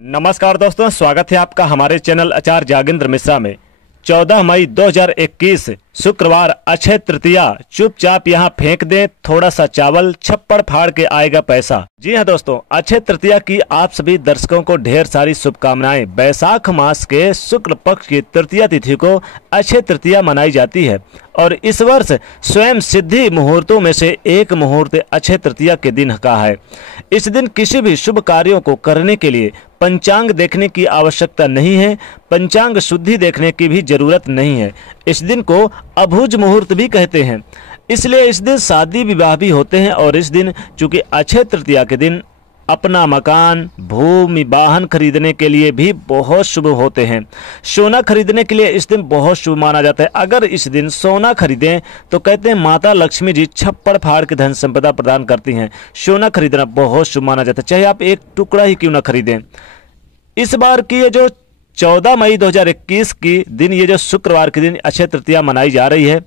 नमस्कार दोस्तों, स्वागत है आपका हमारे चैनल आचार्य जागेंद्र मिश्रा में। 14 मई 2021 शुक्रवार अक्षय तृतीया। चुपचाप यहाँ फेंक दें थोड़ा सा चावल, छप्पड़ फाड़ के आएगा पैसा। जी हाँ दोस्तों, अक्षय तृतीया की आप सभी दर्शकों को ढेर सारी शुभकामनाएं। बैसाख मास के शुक्ल पक्ष की तृतीया तिथि को अक्षय तृतीया मनाई जाती है और इस वर्ष स्वयं सिद्धि मुहूर्तों में से एक मुहूर्त अक्षय तृतीया के दिन का है। इस दिन किसी भी शुभ कार्यों को करने के लिए पंचांग देखने की आवश्यकता नहीं है, पंचांग शुद्धि देखने की भी जरूरत नहीं है। इस दिन को अभुज मुहूर्त भी कहते हैं, इसलिए इस दिन शादी विवाह भी होते हैं। और इस दिन चूंकि अक्षय तृतीया के दिन अपना मकान, भूमि, वाहन खरीदने के लिए भी बहुत शुभ होते हैं। सोना खरीदने के लिए इस दिन बहुत शुभ माना जाता है। अगर इस दिन सोना खरीदें तो कहते हैं माता लक्ष्मी जी छप्पड़ फाड़ के धन संपदा प्रदान करती हैं। सोना खरीदना बहुत शुभ माना जाता है, चाहे आप एक टुकड़ा ही क्यों ना खरीदें। इस बार की ये जो 14 मई 2021 की दिन, ये जो शुक्रवार के दिन अक्षय तृतीया मनाई जा रही है,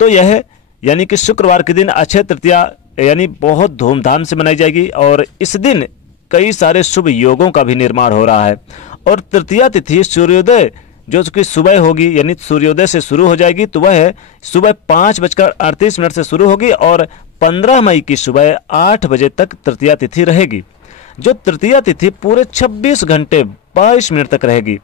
तो यह यानी कि शुक्रवार के दिन अक्षय तृतीया यानी बहुत धूमधाम से मनाई जाएगी। और इस दिन कई सारे शुभ योगों का भी निर्माण हो रहा है। और तृतीया तिथि सूर्योदय जो उसकी सुबह होगी, यानी सूर्योदय से शुरू हो जाएगी, तो वह सुबह 5:38 से शुरू होगी और 15 मई की सुबह 8 बजे तक तृतीया तिथि रहेगी। जो तृतीया तिथि पूरे 26 घंटे 22 मिनट तक रहेगी।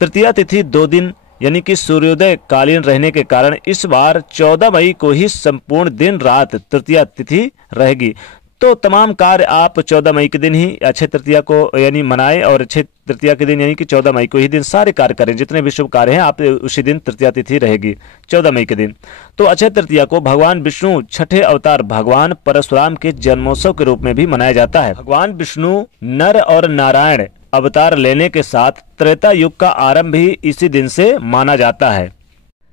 तृतीया तिथि 2 दिन यानी कि सूर्योदय कालीन रहने के कारण इस बार 14 मई को ही संपूर्ण दिन रात तृतीया तिथि रहेगी। तो तमाम कार्य आप 14 मई के दिन ही अक्षय तृतीया को यानी मनाएं और अक्षय तृतीया के दिन यानी कि 14 मई को ही दिन सारे कार्य करें। जितने भी शुभ कार्य हैं आप उसी दिन तृतीया तिथि रहेगी 14 मई के दिन। तो अक्षय तृतीया को भगवान विष्णु छठे अवतार भगवान परशुराम के जन्मोत्सव के रूप में भी मनाया जाता है। भगवान विष्णु नर और नारायण अवतार लेने के साथ त्रेता युग का आरंभ भी इसी दिन से माना जाता है।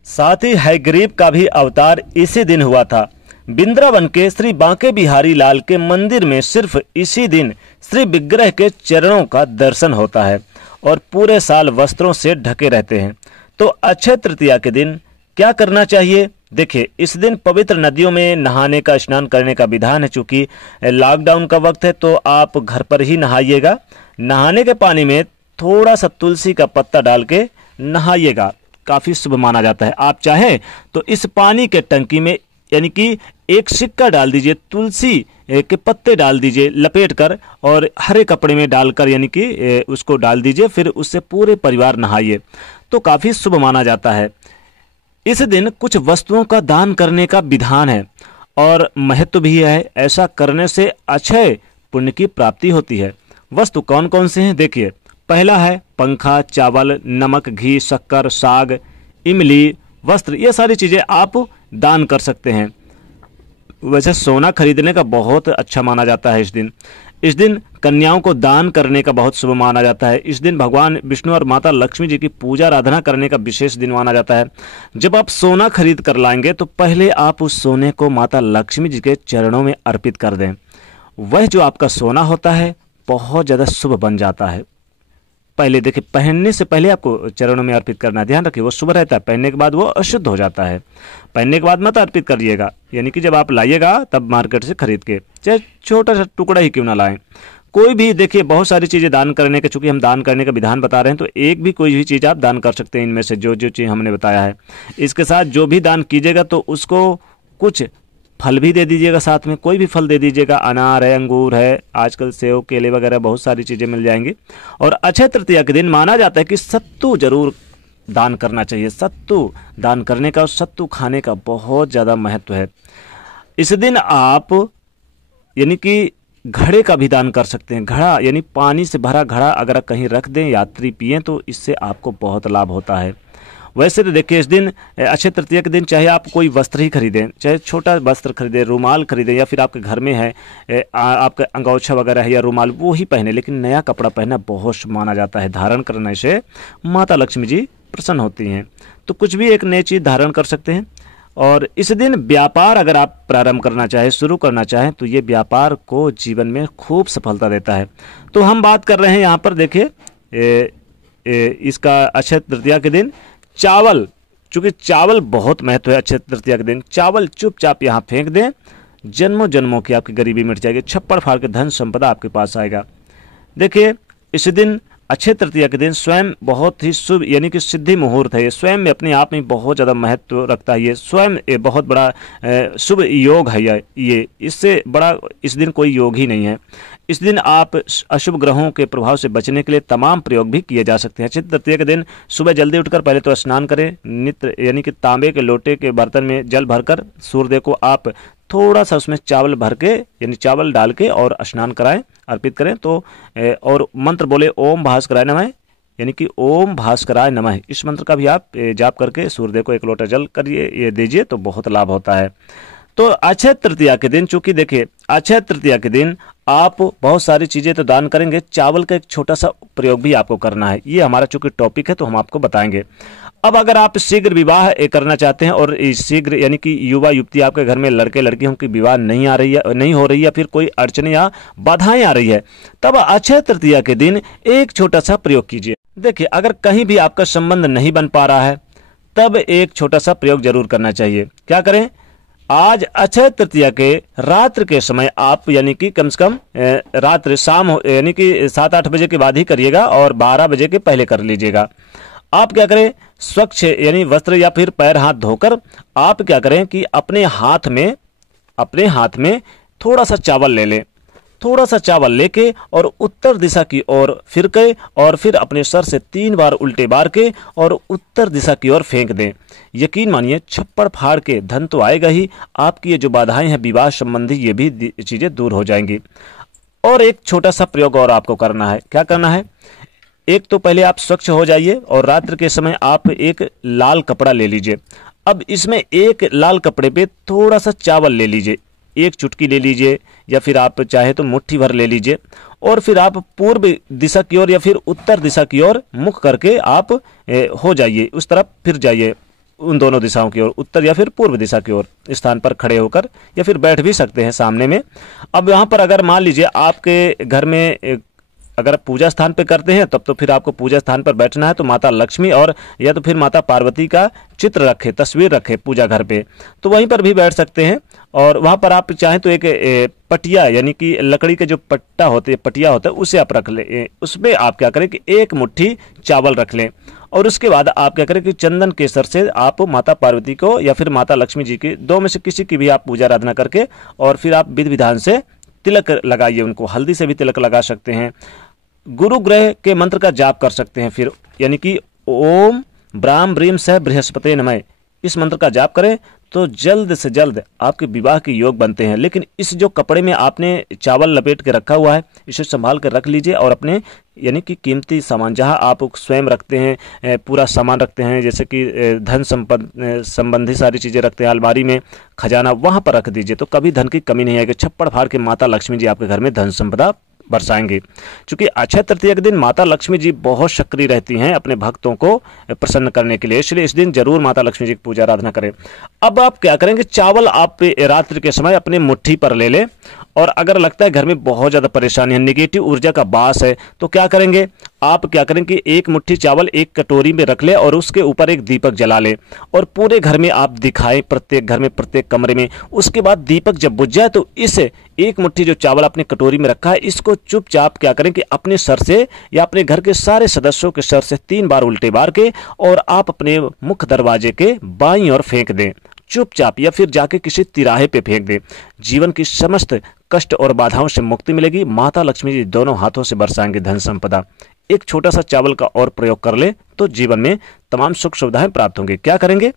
साथ ही हयग्रीव का भी अवतार इसी दिन हुआ था। बिंद्रावन के श्री बांके बिहारी लाल के मंदिर में सिर्फ इसी दिन श्री विग्रह के चरणों का दर्शन होता है और पूरे साल वस्त्रों से ढके रहते हैं। तो अक्षय तृतीया के दिन क्या करना चाहिए? देखिए, इस दिन पवित्र नदियों में नहाने का, स्नान करने का विधान है। चूंकि लॉकडाउन का वक्त है तो आप घर पर ही नहाइएगा। नहाने के पानी में थोड़ा सा तुलसी का पत्ता डाल के नहाइएगा, काफी शुभ माना जाता है। आप चाहें तो इस पानी के टंकी में यानी कि एक सिक्का डाल दीजिए, तुलसी के पत्ते डाल दीजिए लपेट कर और हरे कपड़े में डालकर यानी कि उसको डाल दीजिए, फिर उससे पूरे परिवार नहाइए, तो काफी शुभ माना जाता है। इस दिन कुछ वस्तुओं का दान करने का विधान है और महत्व भी है। ऐसा करने से अक्षय पुण्य की प्राप्ति होती है। वस्तु कौन कौन से हैं? देखिए, पहला है पंखा, चावल, नमक, घी, शक्कर, साग, इमली, वस्त्र। ये सारी चीजें आप दान कर सकते हैं। वैसे सोना खरीदने का बहुत अच्छा माना जाता है। इस दिन कन्याओं को दान करने का बहुत शुभ माना जाता है। इस दिन भगवान विष्णु और माता लक्ष्मी जी की पूजा आराधना करने का विशेष दिन माना जाता है। जब आप सोना खरीद कर लाएंगे तो पहले आप उस सोने को माता लक्ष्मी जी के चरणों में अर्पित कर दें। वह जो आपका सोना होता है बहुत ज़्यादा शुभ बन जाता है। पहले देखिए, पहनने से पहले आपको चरणों में अर्पित करना, ध्यान रखिए, वो शुभ रहता है। पहनने के बाद वो अशुद्ध हो जाता है। पहनने के बाद मत अर्पित करिएगा, यानी कि जब आप लाइएगा तब मार्केट से खरीद के, चाहे छोटा सा टुकड़ा ही क्यों ना लाएं। कोई भी देखिए, बहुत सारी चीज़ें दान करने के, चूंकि हम दान करने का विधान बता रहे हैं, तो एक भी कोई भी चीज़ आप दान कर सकते हैं इनमें से जो जो चीज़ हमने बताया है। इसके साथ जो भी दान कीजिएगा तो उसको कुछ फल भी दे दीजिएगा, साथ में कोई भी फल दे दीजिएगा। अनार है, अंगूर है, आजकल सेव, केले वगैरह बहुत सारी चीज़ें मिल जाएंगी। और अक्षय तृतीया के दिन माना जाता है कि सत्तू जरूर दान करना चाहिए। सत्तू दान करने का और सत्तू खाने का बहुत ज़्यादा महत्व है। इस दिन आप यानी कि घड़े का भी दान कर सकते हैं। घड़ा यानी पानी से भरा घड़ा अगर कहीं रख दें, यात्री पिएं, तो इससे आपको बहुत लाभ होता है। वैसे तो देखिए, इस दिन अक्षय तृतीया के दिन चाहे आप कोई वस्त्र ही खरीदें, चाहे छोटा वस्त्र खरीदें, रुमाल खरीदें, या फिर आपके घर में है आपका अंगोछा वगैरह है या रुमाल, वो ही पहने। लेकिन नया कपड़ा पहनना बहुत शुभ माना जाता है। धारण करने से माता लक्ष्मी जी प्रसन्न होती हैं। तो कुछ भी एक नई चीज़ धारण कर सकते हैं। और इस दिन व्यापार अगर आप प्रारंभ करना चाहें, शुरू करना चाहें, तो ये व्यापार को जीवन में खूब सफलता देता है। तो हम बात कर रहे हैं यहाँ पर, देखिए इसका अक्षय तृतीया के दिन चावल, चूंकि चावल बहुत महत्व है अक्षय तृतीया के दिन। चावल चुपचाप यहाँ फेंक दें, जन्मों जन्मों की आपकी गरीबी मिट जाएगी। छप्पड़ फाड़ के धन संपदा आपके पास आएगा। देखिए, इस दिन अक्षय तृतीया के दिन स्वयं बहुत ही शुभ यानी कि सिद्धि मुहूर्त है। ये स्वयं में अपने आप में बहुत ज़्यादा महत्व रखता है। ये स्वयं बहुत बड़ा शुभ योग है। ये इससे बड़ा इस दिन कोई योग ही नहीं है। इस दिन आप अशुभ ग्रहों के प्रभाव से बचने के लिए तमाम प्रयोग भी किए जा सकते हैं। अक्षय तृतीया के दिन सुबह जल्दी उठकर पहले तो स्नान करें। नित्य यानी कि तांबे के लोटे के बर्तन में जल भरकर सूर्यदेव को आप थोड़ा सा उसमें चावल भर के यानी चावल डाल के और स्नान कराएं, अर्पित करें। तो और मंत्र बोले ओम भास्कराय नमः यानी कि ओम भास्कराय नमः, इस मंत्र का भी आप जाप करके सूर्यदेव को एक लोटा जल करिए, ये दीजिए तो बहुत लाभ होता है। तो अक्षय तृतीया के दिन, चूंकि देखिए अक्षय तृतीया के दिन आप बहुत सारी चीजें तो दान करेंगे, चावल का एक छोटा सा प्रयोग भी आपको करना है। ये हमारा चूंकि टॉपिक है तो हम आपको बताएंगे। अब अगर आप शीघ्र विवाह करना चाहते हैं और शीघ्र यानी कि युवा युवती आपके घर में लड़के लड़कियों की विवाह नहीं हो रही है, फिर कोई अड़चन या बाधाएं आ रही है, तब अक्षय तृतीया के दिन एक छोटा सा प्रयोग कीजिए। देखिए अगर कहीं भी आपका संबंध नहीं बन पा रहा है तब एक छोटा सा प्रयोग जरूर करना चाहिए। क्या करें, आज अक्षय तृतीया के रात्र के समय आप यानी कि कम से कम रात्र शाम यानी कि 7-8 बजे के बाद ही करिएगा और 12 बजे के पहले कर लीजिएगा। आप क्या करें, स्वच्छ यानी वस्त्र या फिर पैर हाथ धोकर आप क्या करें कि अपने हाथ में थोड़ा सा चावल ले लें। थोड़ा सा चावल लेके और उत्तर दिशा की ओर फिर के और फिर अपने सर से 3 बार उल्टे बार के और उत्तर दिशा की ओर फेंक दें। यकीन मानिए छप्पड़ फाड़ के धन तो आएगा ही, आपकी ये जो बाधाएं हैं विवाह संबंधी ये भी चीजें दूर हो जाएंगी। और एक छोटा सा प्रयोग और आपको करना है। क्या करना है, एक तो पहले आप स्वच्छ हो जाइए और रात्र के समय आप एक लाल कपड़ा ले लीजिए। अब इसमें एक लाल कपड़े पे थोड़ा सा चावल ले लीजिए, एक चुटकी ले लीजिए या फिर आप चाहे तो मुट्ठी भर ले लीजिए और फिर आप पूर्व दिशा की ओर या फिर उत्तर दिशा की ओर मुख करके आप हो जाइए, उस तरफ फिर जाइए, उन दोनों दिशाओं की ओर, उत्तर या फिर पूर्व दिशा की ओर स्थान पर खड़े होकर या फिर बैठ भी सकते हैं सामने में। अब यहाँ पर अगर मान लीजिए आपके घर में अगर पूजा स्थान पे करते हैं तब तो फिर आपको पूजा स्थान पर बैठना है तो माता लक्ष्मी और या तो फिर माता पार्वती का चित्र रखे, तस्वीर रखे पूजा घर पे, तो वहीं पर भी बैठ सकते हैं। और वहां पर आप चाहें तो एक पटिया यानी कि लकड़ी के जो पट्टा होते पटिया होता है उसे आप रख लें। उसमें आप क्या करें कि एक मुट्ठी चावल रख लें और उसके बाद आप क्या करें कि चंदन केसर से आप माता पार्वती को या फिर माता लक्ष्मी जी की, दो में से किसी की भी आप पूजा आराधना करके और फिर आप विधि विधान से तिलक लगाइए, उनको हल्दी से भी तिलक लगा सकते हैं। गुरु ग्रह के मंत्र का जाप कर सकते हैं फिर, यानी कि ओम ब्राह्म ब्रीम सह बृहस्पति नमः, इस मंत्र का जाप करें तो जल्द से जल्द आपके विवाह के योग बनते हैं। लेकिन इस जो कपड़े में आपने चावल लपेट के रखा हुआ है इसे संभाल कर रख लीजिए और अपने यानी कि कीमती सामान जहां आप स्वयं रखते हैं, पूरा सामान रखते हैं, जैसे कि धन संबंधी सारी चीज़ें रखते हैं अलमारी में, खजाना वहां पर रख दीजिए तो कभी धन की कमी नहीं आएगी। छप्पड़ फाड़ के माता लक्ष्मी जी आपके घर में धन संपदा बरसाएंगे। क्योंकि अक्षय तृतीया के दिन माता लक्ष्मी जी बहुत सक्रिय रहती हैं अपने भक्तों को प्रसन्न करने के लिए, इसलिए इस दिन जरूर माता लक्ष्मी जी की पूजा आराधना करें। अब आप क्या करेंगे, चावल आप रात्रि के समय अपने मुट्ठी पर ले लें और अगर लगता है घर में बहुत ज़्यादा परेशानी है, नेगेटिव ऊर्जा का बास है, तो क्या करेंगे, आप क्या करें कि एक मुट्ठी चावल एक कटोरी में रख ले और उसके ऊपर एक दीपक जला ले और पूरे घर में आप दिखाएं, प्रत्येक घर में प्रत्येक कमरे में। उसके बाद दीपक जब बुझ जाए तो इस एक मुट्ठी जो चावल आपने कटोरी में रखा है इसको चुपचाप क्या करें कि अपने सर से या अपने घर के सारे सदस्यों के सर से 3 बार उल्टे बार के और आप अपने मुख्य दरवाजे के बाईं ओर फेंक दें चुपचाप, या फिर जाके किसी तिराहे पे फेंक दें। जीवन की समस्त कष्ट और बाधाओं से मुक्ति मिलेगी। माता लक्ष्मी जी दोनों हाथों से बरसाएंगे धन संपदा। एक छोटा सा चावल का और प्रयोग कर ले तो जीवन में तमाम सुख सुविधाएं प्राप्त होंगी। क्या करेंगे,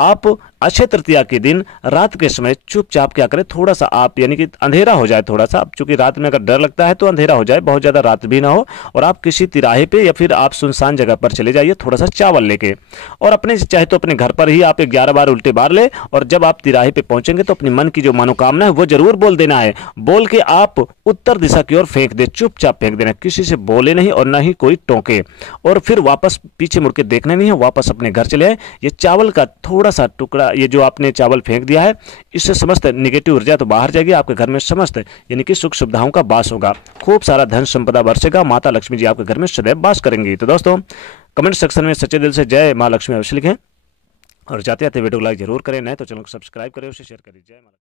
आप अक्षय तृतीया के दिन रात के समय चुपचाप क्या करें, थोड़ा सा आप यानी कि अंधेरा हो जाए थोड़ा सा, अब चूंकि रात में अगर डर लगता है तो अंधेरा हो जाए, बहुत ज्यादा रात भी ना हो, और आप किसी तिराहे पे या फिर आप सुनसान जगह पर चले जाइए थोड़ा सा चावल लेके और अपने चाहे तो अपने घर पर ही आप 11 बार उल्टे बार ले और जब आप तिराहे पे पहुंचेंगे तो अपने मन की जो मनोकामना है वो जरूर बोल देना है। बोल के आप उत्तर दिशा की ओर फेंक दे, चुपचाप फेंक देना, किसी से बोले नहीं और ना ही कोई टोके, और फिर वापस पीछे मुड़ के देखना नहीं है, वापस अपने घर चले आए। ये चावल का थोड़ा सा टुकड़ा, ये जो आपने चावल फेंक दिया है, इससे समस्त नेगेटिव ऊर्जा तो बाहर जाएगी, आपके घर में समस्त यानी कि सुख सुविधाओं का वास होगा, खूब सारा धन संपदा बरसेगा, माता लक्ष्मी जी आपके घर में सदैव वास करेंगी। तो दोस्तों कमेंट सेक्शन में सच्चे दिल से जय मां लक्ष्मी अवश्य लिखें और जाते जाते वीडियो को लाइक जरूर करें, नहीं तो चैनल को सब्सक्राइब करें, उसे शेयर करें। जय मां।